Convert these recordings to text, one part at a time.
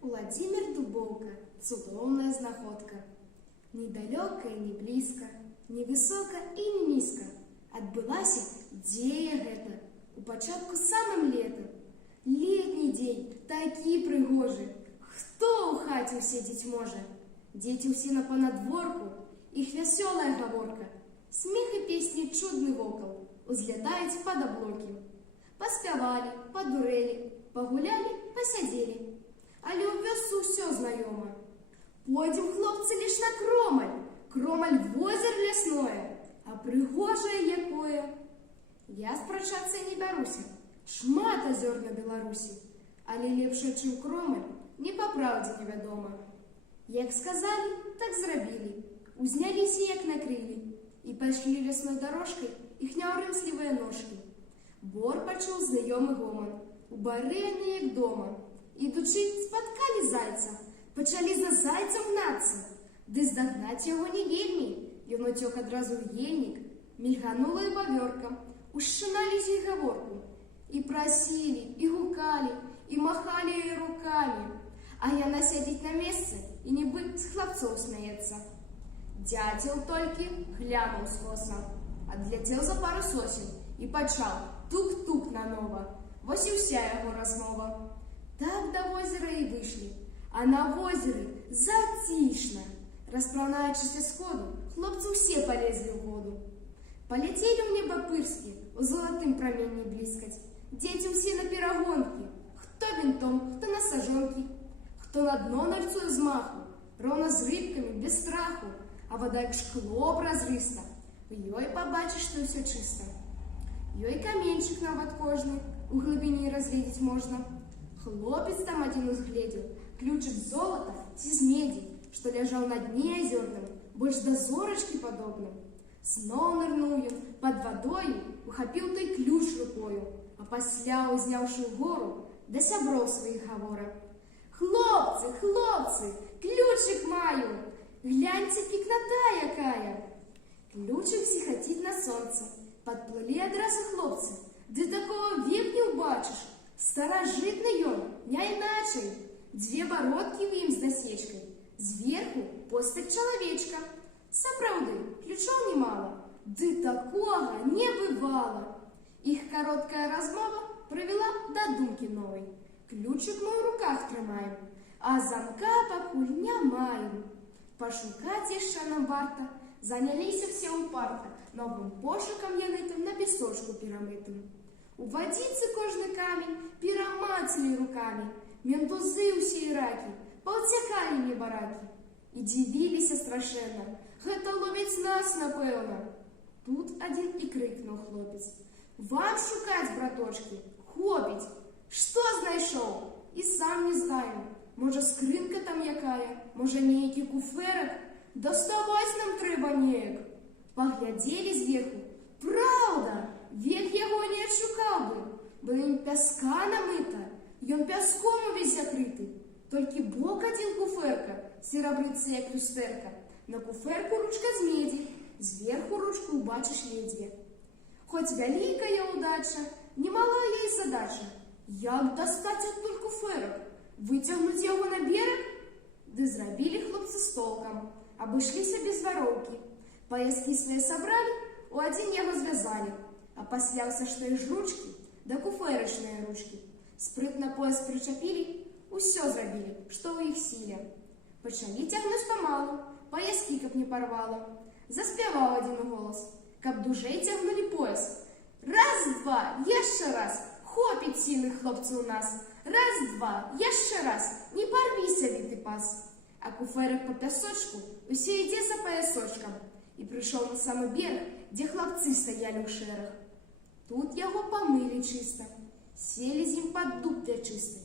Владимир Дубоўка, цудоўная знаходка. Недалёка і не блізка, не высока і не нізка. Адбылася дзея гэта у пачатку самым летам. Летні дзень такі прыгожы. Хто ў хаце ўседзець можа? Дзеці ўсе на панадворку, іх вясёлая гаворка. Смех і песні чудны вокал узлятаюць пад аблокі. Паспявалі, падурэлі, пагулялі, пасядзелі. Але ў вёсцы ўсё знаёма. Пойдзем, хлопцы, лишь на Кромаль. Кромаль возер лясное, а прыгожае якое. Я спрачацца не бяруся. Шмат азёр на Беларусі, але лепшае, чым Кромаль, не па праўдзе невядома. Як сказалі, так зрабілі. Узняліся, як накрылі, і пайшлі лясной дарожкай іх няўрымслівыя ножкі. Бор пачуў знаёмы гоман, у барэні як дома. Ідучы, спаткалі зайца, пачалі за зайцам гнацца. Ды здагнаць яго не вельмі. Ён уцёк адразу ў ельнік, мільганула і вавёрка, ушчыналі з іх гаворку. І прасілі, і гукалі, і махалі яе рукамі. А яна сядзіць на месцы і нібы з хлапцоў смяецца. Дзяцел толькі глянуў скосна, адляцеў за пару сосен і пачаў тук-тук нанова. Вось і ўся яго размова. Так да возера і выйшлі, а на возеры зацішна. Распранаючыся сходу, хлопцы ўсе палезлі ў воду. Паляцелі ў неба пырскі, у залатым праменні бліскаць. Дзеці ўсе на перагонкі, хто вінтом, хто на сажонкі, хто на дно нырцуе з маху, роўна з рыбкамі, без страху, а вада як шкло празрыста. У ёй пабачыш, што ўсё чыста. Ёй каменьчык нават кожны у глыбіні разгледзець можна. Хлопец там адзін узгледзеў ключык з золата ці з медзі, што ляжаў на дне азёрным, больш да зорачкі падобным. Зноў нырнуў ён пад вадою, ухапіў той ключ рукою, а пасля, узняўшы ўгору, да сяброў сваіх гавора. Хлопцы, хлопцы, ключык маю, гляньце, пікната якая. Ключык зіхаціць на сонца, падплылі адразу хлопцы, ды такого век не ўбачыш. Старажытны ён, не іначай, дзве бародкі ў ім з насечкай, зверху постаць чалавечка. Сапраўды, ключоў немала, ды такога не бывала. Іх кароткая размова прывяла да думкі новай. Ключык мы ў руках трымаем, а замка пакуль не маем. Пашукаць яшчэ нам варта, заняліся все ўпарта, новым пошукам яны там на песочку перамытым. У вадзіцы кожны камень перамацалі рукамі, ментузы ўсе і ракі, паўцякалі небаракі. І дзівіліся страшэнна, гэта ловіць нас, напэўна. Тут адзін і крыкнуў хлопец. Вам шукаць, браточкі, хопіць. Што знайшоў? І сам не знаю. Можа, скрынка там якая, можа, нейкі куфэрак? Даставаць нам трэба неяк. Паглядзелі зверху. Праўда! Век яго не адшукаў бы, бо ім пяска намыта, ён пяском увесь закрыты. Толькі бок адзін куфэрка, серабрыцца як люстэрка. На куфэрку ручка з медзі, зверху ручку убачыш ледзьве. Хоць вялікая ўдача, немалая і задача. Як дастаць адтуль куфэрак? Выцягнуць яго на берег? Ды зрабілі хлопцы з толкам, абышліся без вароўкі. Паяскі свае сабралі, у адзін яго звязалі. А пасля ўсе што і ручкі, да куфэрачныя ручкі. Спрытна пояс прычапілі, усё зрабілі, што ў іх сіле. Пачалі цягнуць памалу, паяскі, каб не парвала. Заспяваў адзін голас, каб дужэй цягнулі пояс. Раз, два, яшчэ раз, хопіць сілы, хлопцы, у нас. Раз, два, яшчэ раз, не парвіся, віты пас. А куфэрак па пясочку усе ідзе за паясочкам. І прыйшоў на самы бераг, дзе хлапцы стаялі ў шэраг. Тут яго памылі чыста, селі з ім пад дуб плячысты.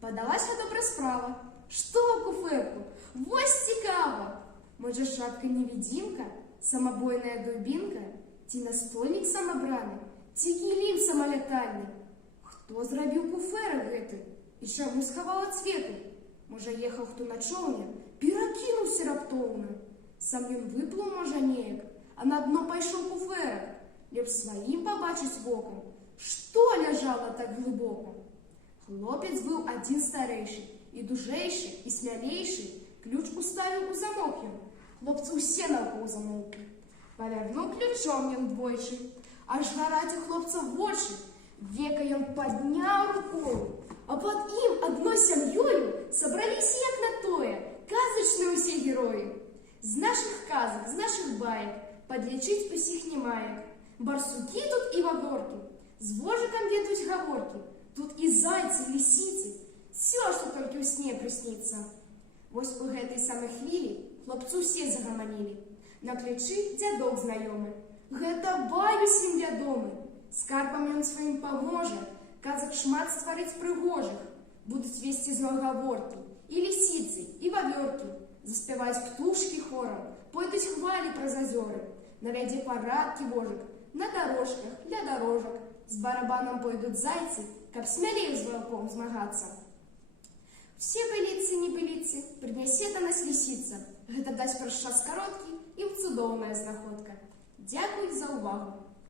Падалася добра справа. Што куфэрку? Вось цікава! Можа, шапка-невідзімка, самабойная дубінка, ці настольнік самабраны, ці кілім самалятальны? Хто зрабіў куфэрак гэты? І чаму схаваў ад свету? Можа, ехаў хто на чоўне, перакінуўся раптоўна. Сам ён выплыў, можа, неяк, а на дно пайшоў куфэрак. Лепш сваім пабачыць вокам, што ляжала так глыбока. Хлопец быў адзін старэйшы і дужэйшы, і смялейшы, ключ уставіў у замок ён. Хлопцы ўсе наўкол замоўклі. Павярнуў ключом ён двойчы, аж гараць у хлопца вочы. Века ён падняў рукою, а пад ім адной сям'ёю сабраліся як на тое казачныя ўсе героі. З нашых казак, з нашых баек падлічыць усіх не маек. Барсукі тут і ваворкі, з вожыкам ведуць гаворкі. Тут і зайцы, і лісіцы, всё, што толькі ў сне прысніцца. Вось у гэтай самай хвілі хлопцы ўсе загаманілі. На ключы дзядок знаёмы, гэта бай усім вядомы. Скарбам ён сваім паможа, казак шмат стварыць прыгожых. Будуць весці зноў гаворкі, і лісіцы, і вавёркі. Заспяваць птушкі хорам, пойдуць хвалі праз азёры. Навядзе парадкі вожык, на дарожках, ля дарожак. З барабанам пойдуць зайцы, каб смялей з ваўком змагацца. Все быліцы, небыліцы, прынясе да нас лісіца. Гэта даць праз час кароткі і цудоўная знаходка. Дзякуй за ўвагу.